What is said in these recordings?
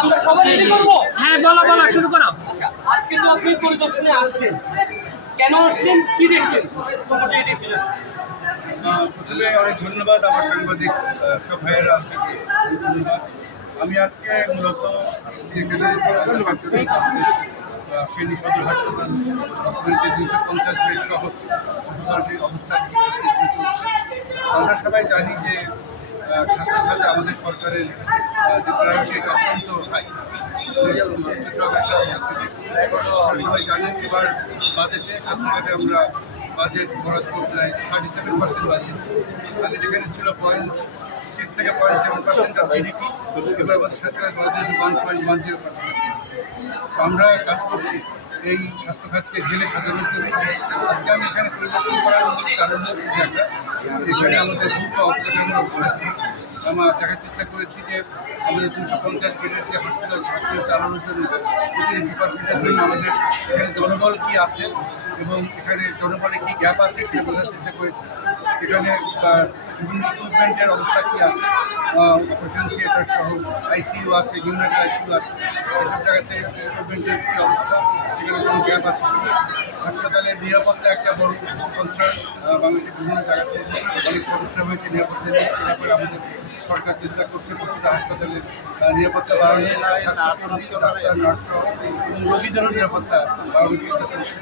আমরা সবাই রেডি করবো। হ্যাঁ বলো বলো শুরু করো। আচ্ছা, আজকে তো আপনি পরিদর্শনে আসলেন, কেন আসলেন, কি দেখলেন? প্রথমে অনেক ধন্যবাদ আমার সাংবাদিক সব ভাইয়েরা আছে, ধন্যবাদ। আমি আজকে মূলত এখানে ফেনী সদর হাসপাতাল যে 250 বেড সহ হাসপাতালটির অবস্থা। আমরা সবাই জানি যে স্বাস্থ্যখাতে আমাদের সরকারের যে প্রায়োরিটি এটা অত্যন্ত হাই। সবাই জানেন এবার বাজেটে স্বাস্থ্যখাতে আমরা বাজেট বরাদ্দ প্রায় 37% বাজেট। আগে যেখানে ছিল 0.6 থেকে 0.7% অফ জিডিপি, এবার আমাদের সরকারের বাজেট 1.10%। আমরা কাজ করছি এই স্বাস্থ্যখাতকে ঢেলে সাজানোর জন্য। আজকে আমি এখানে পরিবর্তন করার কারণ একটা, এখানে আমাদের দ্রুত অবকাঠামোর অবস্থা আমরা দেখার চেষ্টা করেছি যে আমাদের 250 বেডের যে হসপিটাল চালানোর জন্য প্রতিটি ডিপার্টমেন্টের জন্য আমাদের এখানে জনবল কী আছে এবং এখানে জনবলে কী গ্যাপ আছে সেটা বোঝার চেষ্টা করেছি। এখানে বিভিন্ন ইকুইপমেন্টের অবস্থা কী আছে, অপারেশন থিয়েটার সহ আইসিইউ আছে, ইউনিট আইসিইউ আছে, এসব জায়গাতে ইকুইপমেন্টের কী অবস্থা, সেখানে কোনো গ্যাপ আছে। হাসপাতালের নিরাপত্তা একটা বড় কনসার্ন। বাংলাদেশের বিভিন্ন জায়গাতে অনেক সমস্যা হয়েছে নিরাপত্তা নিয়ে, সেটা করে আমাদের সরকার চেষ্টা করছে প্রতিটা হাসপাতালের নিরাপত্তা বাড়ানো, ডাক্তার নার্স সহ এবং রোগীদেরও নিরাপত্তা বাড়ানোর চেষ্টা করছে।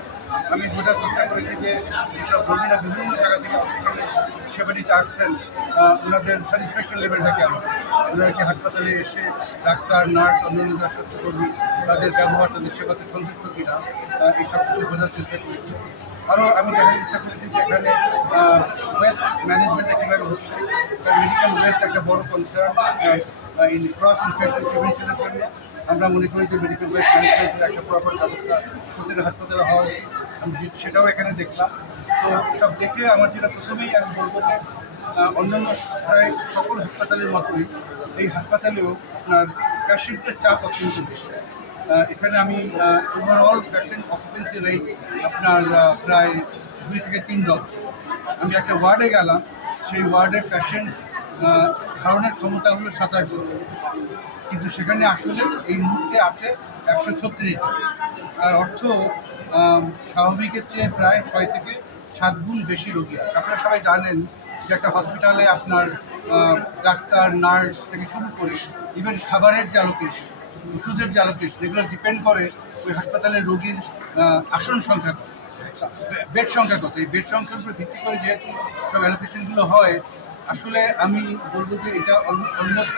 আমি বোঝার চেষ্টা করেছি যে যেসব রোগীরা বিভিন্ন জায়গা থেকে সেবা নিতে আসছেন, ওনাদের স্যাটিসফ্যাকশন লেভেলটা কেমন, ওনারা কি হাসপাতালে এসে ডাক্তার নার্স অন্যান্য স্বাস্থ্যকর্মী তাদের ব্যবহার তাদের সেবাতে সন্তুষ্ট কিনা, এইসব কিছু বোঝার চেষ্টা করেছি। আরও আমি দেখার চেষ্টা করেছি যে এখানে ওয়েস্ট ম্যানেজমেন্টটা কীভাবে হচ্ছে। মেডিকেল ওয়েস্ট একটা বড় কনসার্ন ইন ক্রস ইনফেকশন প্রিভেনশনের জন্য। আমরা মনে করি যে মেডিকেল ওয়েস্ট ম্যানেজমেন্টের একটা প্রপার ব্যবস্থা প্রতিটা হাসপাতালে হওয়া উচিত। আমি সেটাও এখানে দেখলাম। তো সব দেখে আমার যেটা প্রথমেই আমি বলবো যে অন্যান্য প্রায় সকল হাসপাতালের মতোই এই হাসপাতালেও আপনার পেশেন্টের চাপ অত্যন্ত বেশি। এখানে আমি ওভারঅল পেশেন্ট অকুপেন্সি রেট আপনার প্রায় 2 থেকে 3 জন। আমি একটা ওয়ার্ডে গেলাম, সেই ওয়ার্ডের পেশেন্ট ধারণের ক্ষমতা হলো 27 জন, কিন্তু সেখানে আসলে এই মুহূর্তে আছে 136 জন। তার অর্থ স্বাভাবিকের চেয়ে প্রায় 6 থেকে 7 গুণ বেশি রোগী আছে। আপনারা সবাই জানেন যে একটা হসপিটালে আপনার ডাক্তার নার্স থেকে শুরু করে ইভেন খাবারের যে অ্যালোকেশন, ওষুধের যে অ্যালোকেশন, এগুলো ডিপেন্ড করে ওই হাসপাতালের রোগীর আসন সংখ্যা কত, বেড সংখ্যা কত। এই বেড সংখ্যার উপর ভিত্তি করে যেহেতু সব অ্যালোকেশনগুলো হয়, আসলে আমি বলবো যে এটা অলমোস্ট